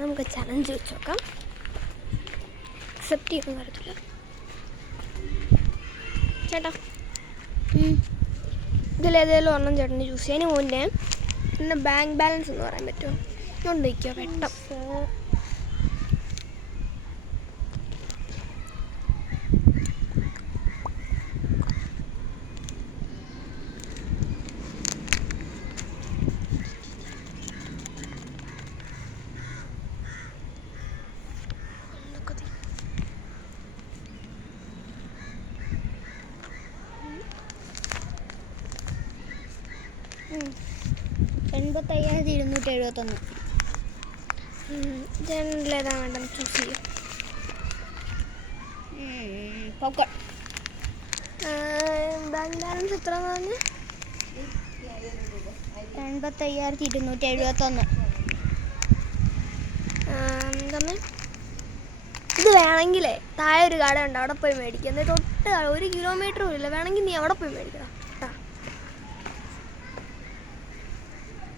നമുക്ക് ചലഞ്ച് വെച്ച് നോക്കാം. അക്സെപ്റ്റ് ചെയ്യുന്ന കാര്യത്തില്ല ചേട്ടാ. ഇതിലേതെങ്കിലും ഒരെണ്ണം ചേട്ടന് ചൂസ് ചെയ്യാൻ മുന്നേ പിന്നെ ബാങ്ക് ബാലൻസ് എന്ന് പറയാൻ പറ്റുമോ? കൊണ്ട് വയ്ക്കുക വെട്ടം. ജനറലേതാ വേണ്ടെന്ന് ചൂസ് ചെയ്യും. ബാങ്ക് ബാലൻസ് എത്ര പറഞ്ഞ്? 85,271. ഇത് വേണമെങ്കിലേ താഴെ ഒരു കട ഉണ്ട്, അവിടെ പോയി മേടിക്കുക. എന്നിട്ട് 1 കിലോമീറ്ററും ഇല്ല, വേണമെങ്കിൽ നീ അവിടെ പോയി മേടിക്കണം.